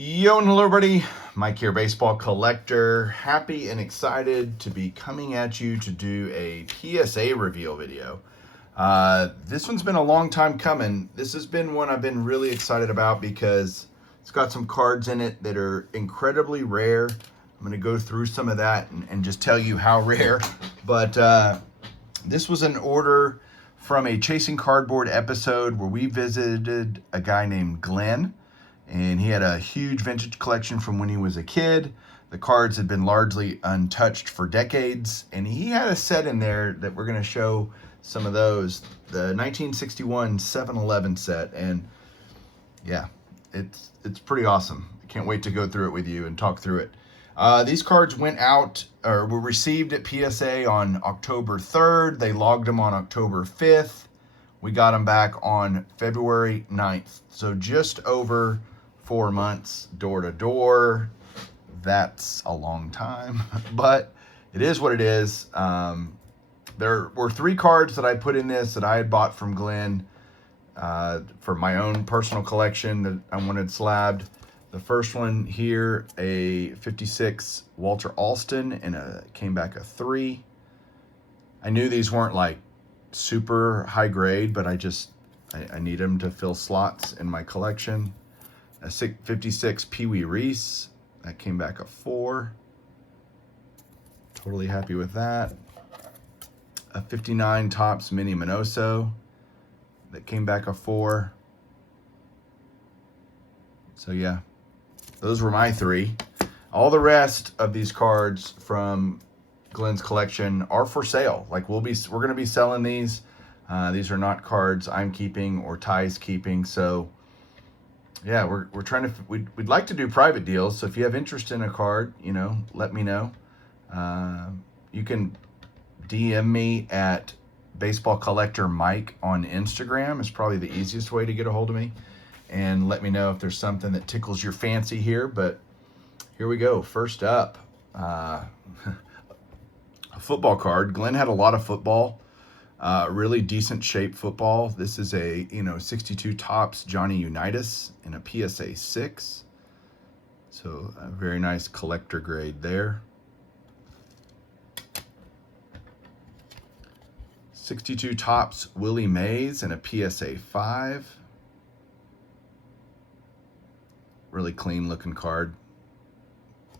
Yo and hello everybody, Mike here, baseball collector. Happy and excited to be coming at you to do a PSA reveal video. This one's been a long time coming. This has been one I've been really excited about because it's got some cards in it that are incredibly rare. I'm going to go through some of that and just tell you how rare. But this was an order from a Chasing Cardboard episode where we visited a guy named Glenn. And he had a huge vintage collection from when he was a kid. The cards had been largely untouched for decades. And he had a set in there that we're going to show some of those. The 1961 7-Eleven set. And yeah, it's pretty awesome. I can't wait to go through it with you and talk through it. These cards went out or were received at PSA on October 3rd. They logged them on October 5th. We got them back on February 9th. So just over 4 months door to door. That's a long time, but it is what it is. There were 3 cards that I put in this that I had bought from Glenn for my own personal collection that I wanted slabbed. The first one here, a 56 Walter Alston, and came back a 3. I knew these weren't like super high grade, but I need them to fill slots in my collection. A 56 Pee Wee Reese, that came back a 4. Totally happy with that. A 59 Topps Mini Minoso, that came back a 4. So yeah, those were my 3. All the rest of these cards from Glenn's collection are for sale. Like we're going to be selling these. These are not cards I'm keeping or Ty's keeping. So yeah, we're trying to, we'd like to do private deals. So if you have interest in a card, let me know. You can DM me at Baseball Collector Mike on Instagram. It's probably the easiest way to get a hold of me. And let me know if there's something that tickles your fancy here. But here we go. First up, a football card. Glenn had a lot of football. Really decent shape football. This is a 62 Topps Johnny Unitas in a PSA 6. So a very nice collector grade there. 62 Topps Willie Mays in a PSA 5. Really clean looking card.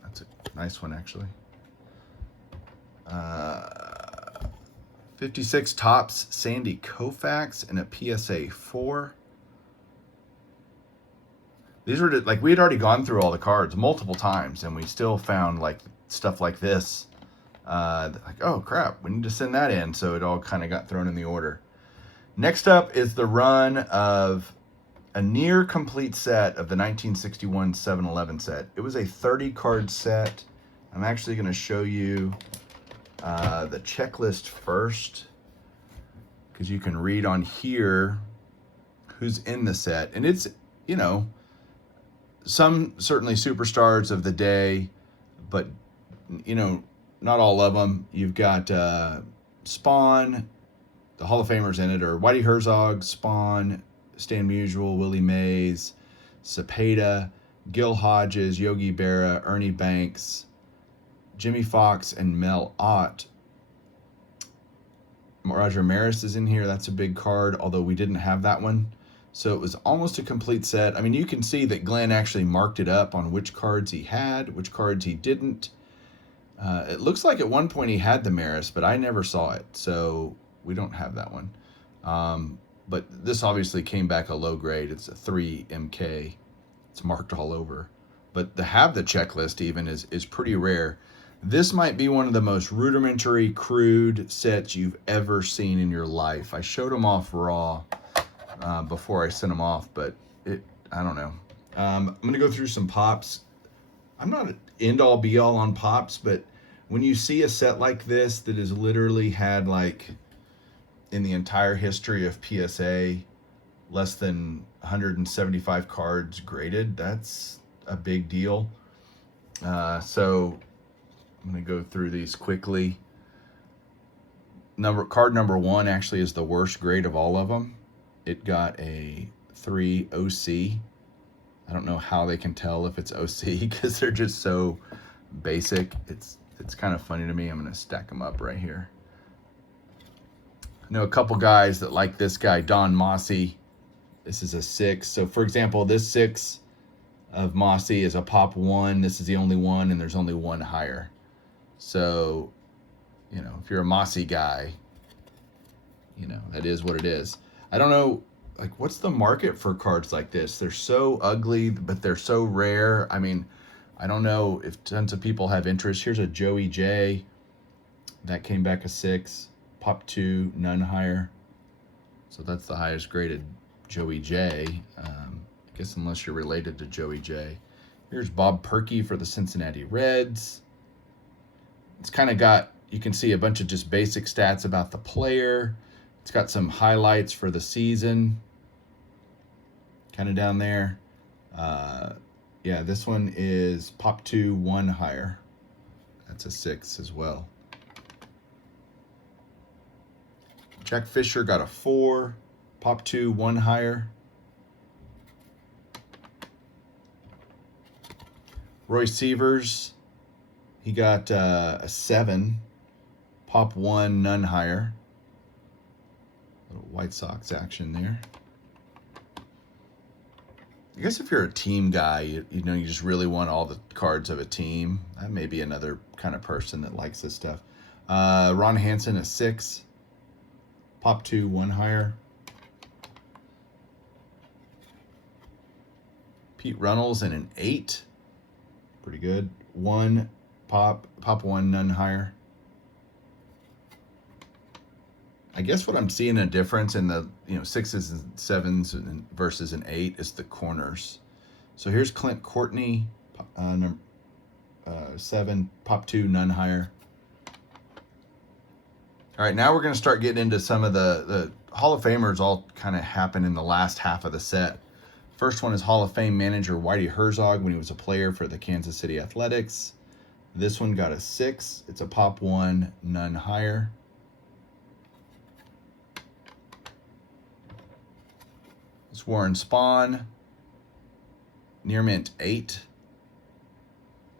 That's a nice one actually. 56 Topps Sandy Koufax in a PSA 4. These were like, we had already gone through all the cards multiple times and we still found like stuff like this. Like, oh crap, we need to send that in. So it all kind of got thrown in the order. Next up is the run of a near complete set of the 1961 7-Eleven set. It was a 30 card set. I'm actually going to show you the checklist first, because you can read on here who's in the set. And it's, some certainly superstars of the day, but, not all of them. You've got Spawn, the Hall of Famers in it are Whitey Herzog, Spawn, Stan Musial, Willie Mays, Cepeda, Gil Hodges, Yogi Berra, Ernie Banks, Jimmy Fox, and Mel Ott. Roger Maris is in here. That's a big card, although we didn't have that one. So it was almost a complete set. I mean, you can see that Glenn actually marked it up on which cards he had, which cards he didn't. It looks like at one point he had the Maris, but I never saw it. So we don't have that one. But this obviously came back a low grade. It's a 3 MK. It's marked all over. But to have the checklist even is pretty rare. This might be one of the most rudimentary, crude sets you've ever seen in your life. I showed them off raw before I sent them off, but I don't know. I'm going to go through some pops. I'm not an end-all be-all on pops, but when you see a set like this that has literally had, like, in the entire history of PSA, less than 175 cards graded, that's a big deal. So I'm going to go through these quickly. Card number 1 actually is the worst grade of all of them. It got a 3 OC. I don't know how they can tell if it's OC because they're just so basic. It's kind of funny to me. I'm going to stack them up right here. I know a couple guys that like this guy, Don Mossy. This is a 6. So, for example, this 6 of Mossy is a pop 1. This is the only one, and there's only one higher. So, you know, if you're a Mossy guy, you know, that is what it is. I don't know, like, what's the market for cards like this? They're so ugly, but they're so rare. I mean, I don't know if tons of people have interest. Here's a Joey J. That came back a 6. Pop 2, none higher. So that's the highest graded Joey J. I guess unless you're related to Joey J. Here's Bob Perkey for the Cincinnati Reds. It's kind of got, you can see a bunch of just basic stats about the player. It's got some highlights for the season. Kind of down there. Yeah, this one is pop 2, 1 higher. That's a 6 as well. Jack Fisher got a 4, pop 2, 1 higher. Roy Sievers, he got a 7, pop 1, none higher. Little White Sox action there. I guess if you're a team guy, you know, you just really want all the cards of a team. That may be another kind of person that likes this stuff. Ron Hansen, a 6. Pop 2, 1 higher. Pete Runnels and an 8. Pretty good. 1 pop 1, none higher. I guess what I'm seeing a difference in the 6s and 7s versus an 8 is the corners. So here's Clint Courtney, 7, pop 2, none higher. All right, now we're going to start getting into some of the Hall of Famers. All kind of happen in the last half of the set. First one is Hall of Fame manager Whitey Herzog when he was a player for the Kansas City Athletics. This one got a 6. It's a pop 1, none higher. It's Warren Spahn, near mint 8.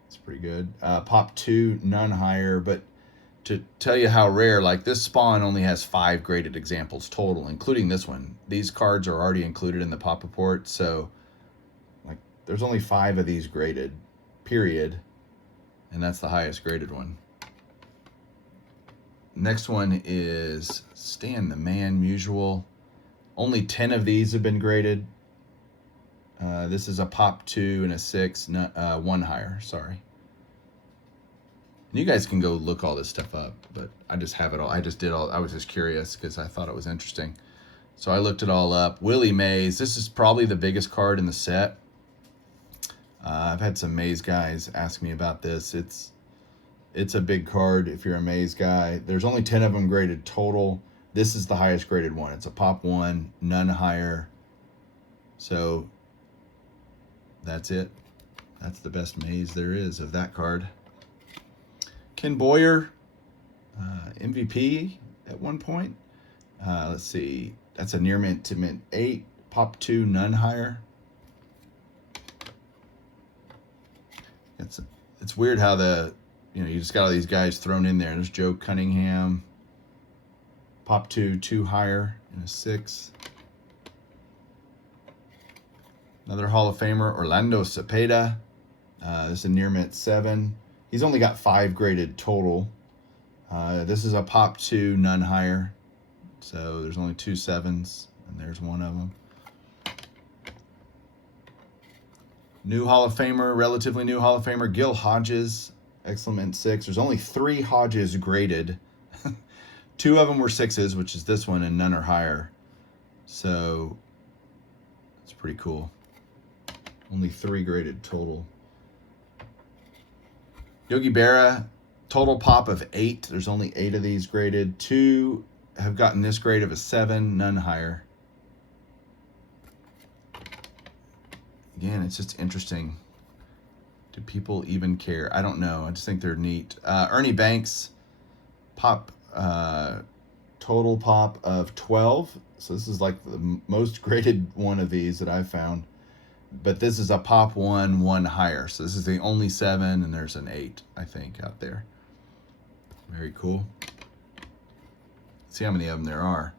It's pretty good. Pop 2, none higher, but to tell you how rare, like this Spawn only has 5 graded examples total, including this one. These cards are already included in the pop report, so like there's only 5 of these graded, period, and that's the highest graded one. Next one is Stan the Man Musial. Only 10 of these have been graded. This is a pop 2 and a 6, 1 higher, sorry. And you guys can go look all this stuff up, but I just have it all. I was just curious because I thought it was interesting. So I looked it all up. Willie Mays, this is probably the biggest card in the set. I've had some Mays guys ask me about this. It's a big card if you're a Mays guy. There's only 10 of them graded total. This is the highest graded one. It's a pop 1, none higher. So that's it. That's the best Mays there is of that card. Ken Boyer, MVP at one point. Let's see. That's a near mint to mint 8. Pop 2, none higher. It's weird how you just got all these guys thrown in there. There's Joe Cunningham. Pop 2, 2 higher, and a 6. Another Hall of Famer, Orlando Cepeda. This is a near mint 7. He's only got 5 graded total. This is a pop 2, none higher. So there's only 2 7s, and there's one of them. New Hall of Famer, relatively new Hall of Famer, Gil Hodges, excellent mint 6. There's only 3 Hodges graded. 2 of them were 6s, which is this one, and none are higher. So it's pretty cool. Only 3 graded total. Yogi Berra, total pop of 8. There's only 8 of these graded. 2 have gotten this grade of a 7, none higher. Again, it's just interesting. Do people even care? I don't know. I just think they're neat. Ernie Banks, pop, total pop of 12. So this is like the most graded one of these that I've found. but this is a pop one higher. So this is the only 7, and there's an 8, I think, out there. Very cool. Let's see how many of them there are.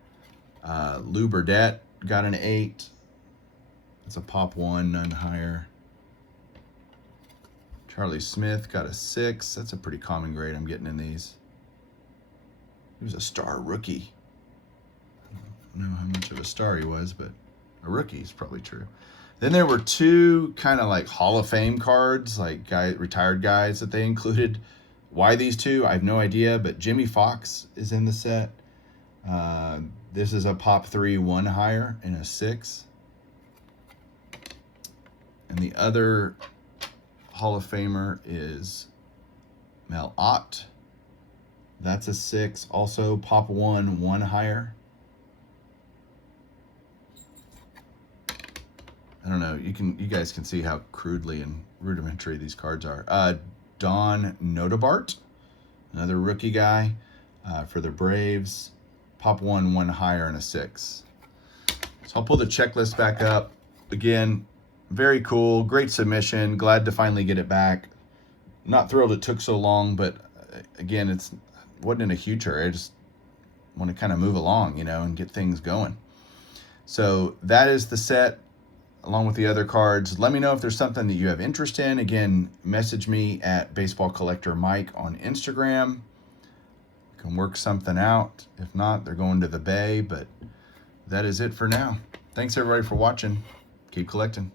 Lou Burdette got an 8. It's a pop 1, none higher. Charlie Smith got a 6. That's a pretty common grade I'm getting in these. He was a star rookie. I don't know how much of a star he was, but a rookie is probably true. Then there were 2 kind of like Hall of Fame cards, like retired guys that they included. Why these 2, I have no idea, but Jimmy Fox is in the set. This is a pop 3, 1 higher, and a 6. And the other Hall of Famer is Mel Ott. That's a 6, also pop 1, 1 higher. I don't know. You guys can see how crudely and rudimentary these cards are. Don Nodebart, another rookie guy for the Braves. Pop 1, 1 higher, and a 6. So I'll pull the checklist back up. Again, very cool. Great submission. Glad to finally get it back. Not thrilled it took so long, but again, wasn't in a huge hurry. I just want to kind of move along, and get things going. So that is the set, along with the other cards. Let me know if there's something that you have interest in. Again, message me at Baseball Collector Mike on Instagram. Can work something out. If not, they're going to the bay, but that is it for now. Thanks everybody for watching. Keep collecting.